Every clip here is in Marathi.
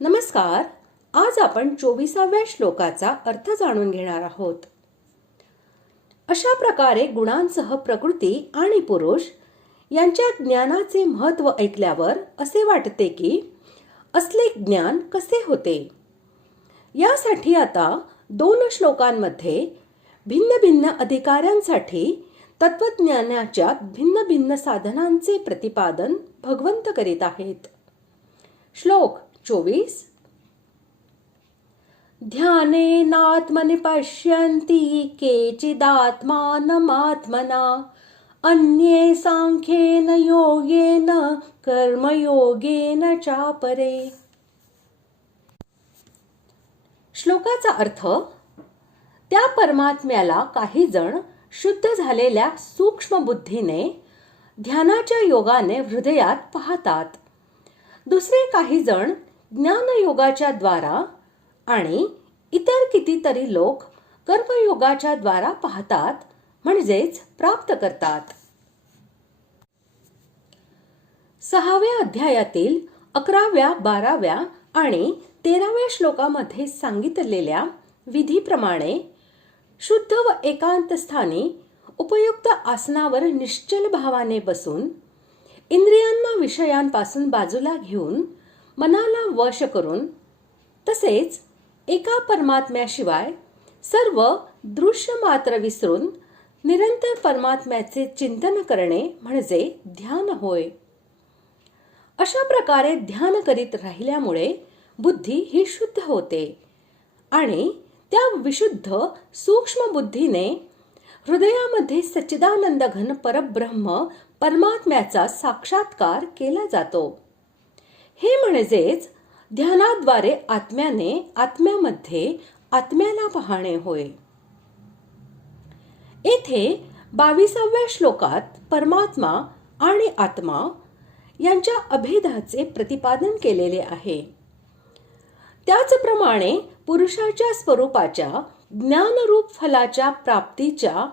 नमस्कार. आज आपण 24व्या श्लोकाचा अर्थ जाणून घेणार आहोत. अशा प्रकारे गुणांसह प्रकृती आणि पुरुष यांच्या ज्ञानाचे महत्त्व ऐकल्यावर असे वाटते की असले ज्ञान कसे होते. यासाठी आता 2 श्लोकांमध्ये भिन्न भिन्न अधिकाऱ्यांसाठी तत्वज्ञानाच्या भिन्न भिन्न साधनांचे प्रतिपादन भगवंत करीत आहेत. श्लोक 24. ध्यानेनात्मनि पश्यन्ति केचिदात्मानमात्मना अन्ये सांख्येन योगेन कर्मयोगेन चापरे. श्लोकाचा अर्थ: त्या परमात्म्याला काही जण शुद्ध झालेल्या सूक्ष्म बुद्धीने ध्यानाच्या योगाने हृदयात पाहतात. दुसरे काही जण ज्ञानयोगाच्या द्वारा आणि इतर कितीतरी लोक कर्मयोगाच्या द्वारा पाहतात, म्हणजेच प्राप्त करतात. 6व्या अध्यायातील 11व्या, 12व्या आणि 13व्या श्लोकामध्ये सांगितलेल्या विधीप्रमाणे शुद्ध व एकांत स्थानी उपयुक्त आसनावर निश्चल भावाने बसून इंद्रियांना विषयांपासून बाजूला घेऊन मनाला वश करून, तसेच एका परमात्म्याशिवाय सर्व दृश्य मात्र विसरून निरंतर परमात्म्याचे चिंतन करणे म्हणजे ध्यान होय. अशा प्रकारे ध्यान करीत राहिल्यामुळे बुद्धी ही शुद्ध होते आणि त्या विशुद्ध सूक्ष्म बुद्धीने हृदयामध्ये सच्चिदानंद घन परब्रह्म परमात्म्याचा साक्षात्कार केला जातो. हे म्हणजेच ध्यानाद्वारे आत्म्याने आत्म्यामध्ये आत्म्याला पाहणे होय. येथे 22व्या श्लोकात परमात्मा आणि आत्मा यांच्या अभेदाचे प्रतिपादन केलेले आहे. त्याचप्रमाणे पुरुषाच्या स्वरूपाच्या ज्ञानरूप फलाच्या प्राप्तीच्या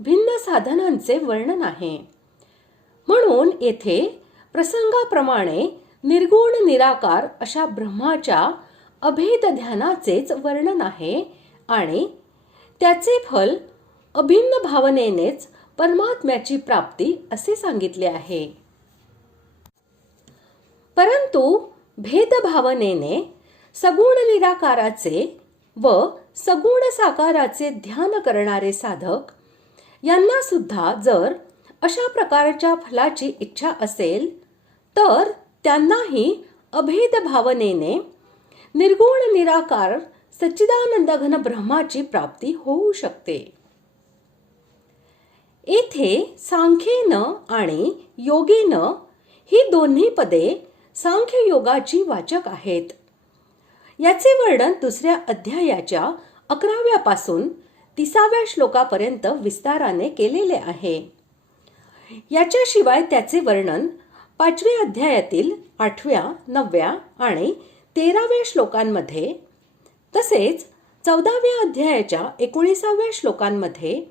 भिन्न साधनांचे वर्णन आहे. म्हणून येथे प्रसंगाप्रमाणे निर्गुण निराकार अशा ब्रह्माच्या अभेद ध्यानाचेच वर्णन आहे आणि त्याचे फल अभिन्न भावनेनेच परमात्म्याची प्राप्ती असे सांगितले आहे. परंतु भेदभावनेने सगुण निराकाराचे व सगुण साकाराचे ध्यान करणारे साधक यांना सुद्धा जर अशा प्रकारच्या फलाची इच्छा असेल तर त्यांनाही अभेद भावनेने निर्गुण निराकार सच्चिदानंद घन ब्रह्माची प्राप्ती होऊ शकते. येथे सांख्येन आणि योगेन ही दोन्ही पदे सांख्य योगाची वाचक आहेत. याचे वर्णन 2ऱ्या अध्यायाच्या 11व्या पासून 30व्या श्लोकापर्यंत विस्ताराने केलेले आहे. याच्याशिवाय त्याचे वर्णन 5व्या अध्यायातील 8व्या, 9व्या आणि 13व्या श्लोकांमध्ये, तसेच 14व्या अध्यायाच्या 19व्या श्लोकांमध्ये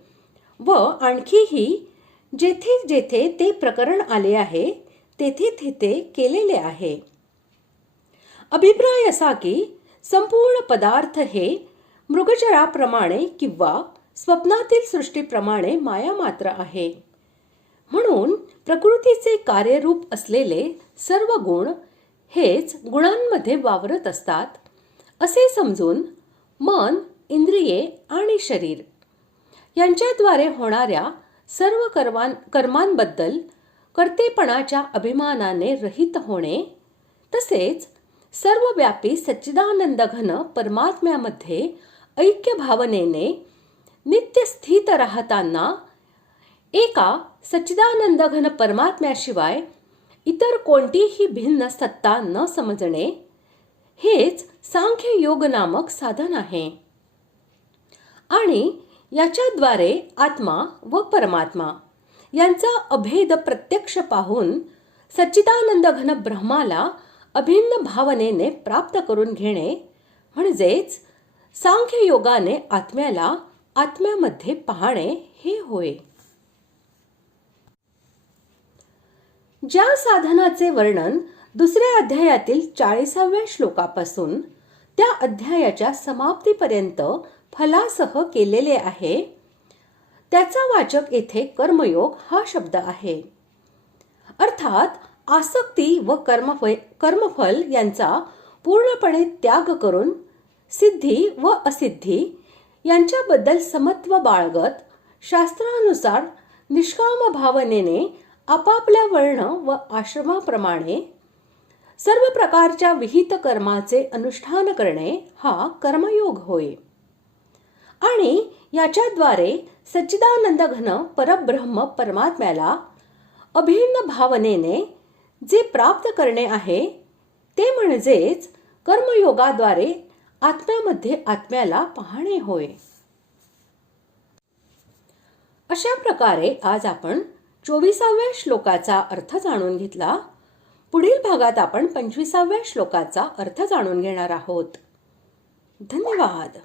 व आणखीही जेथे जेथे ते प्रकरण आले आहे तेथे तेथे केलेले आहे. अभिप्राय असा की संपूर्ण पदार्थ हे मृगजळाप्रमाणे किंवा स्वप्नातील सृष्टीप्रमाणे माया मात्र आहे. म्हणून प्रकृतीचे कार्यरूप असलेले सर्व गुण हेच गुणांमध्ये वावरत असतात असे समजून मन, इंद्रिये आणि शरीर यांच्याद्वारे होणाऱ्या सर्व कर्मांबद्दल कर्तेपणाच्या अभिमानाने रहित होणे, तसेच सर्वव्यापी सच्चिदानंद घन परमात्म्यामध्ये ऐक्य भावनेने नित्य स्थित राहताना एका सच्चिदानंद घन परमात्म्याशिवाय इतर कोणतीही भिन्न सत्ता न समजणे हेच सांख्य योग नामक साधन आहे. आणि याच्याद्वारे आत्मा व परमात्मा यांचा अभेद प्रत्यक्ष पाहून सच्चिदानंद घन ब्रह्माला अभिन्न भावनेने प्राप्त करून घेणे म्हणजेच सांख्य योगाने आत्म्याला आत्म्यामध्ये पाहणे हे होय. ज्या साधनाचे वर्णन दुसऱ्या अध्यायातील 40व्या श्लोकापासून त्या अध्यायाच्या समाप्तीपर्यंत फलासह केलेले आहे. त्याचा वाचक येथे कर्मयोग हा शब्द आहे. अर्थात आसक्ती व कर्मफल यांचा पूर्णपणे त्याग करून सिद्धी व असिद्धी यांच्याबद्दल समत्व बाळगत शास्त्रानुसार निष्काम भावनेने आपापल्या वर्ण व आश्रमाप्रमाणे सर्व प्रकारच्या विहित कर्माचे अनुष्ठान करणे हा कर्मयोग होय. आणि याच्याद्वारे सच्चिदानंद घन परब्रह्म परमात्म्याला अभिन्न भावनेने जे प्राप्त करणे आहे ते म्हणजेच कर्मयोगाद्वारे आत्म्यामध्ये आत्म्याला पाहणे होय. अशा प्रकारे आज आपण 24व्या श्लोकाचा अर्थ जाणून घेतला. पुढील भागात आपण 25व्या श्लोकाचा अर्थ जाणून घेणार आहोत. धन्यवाद.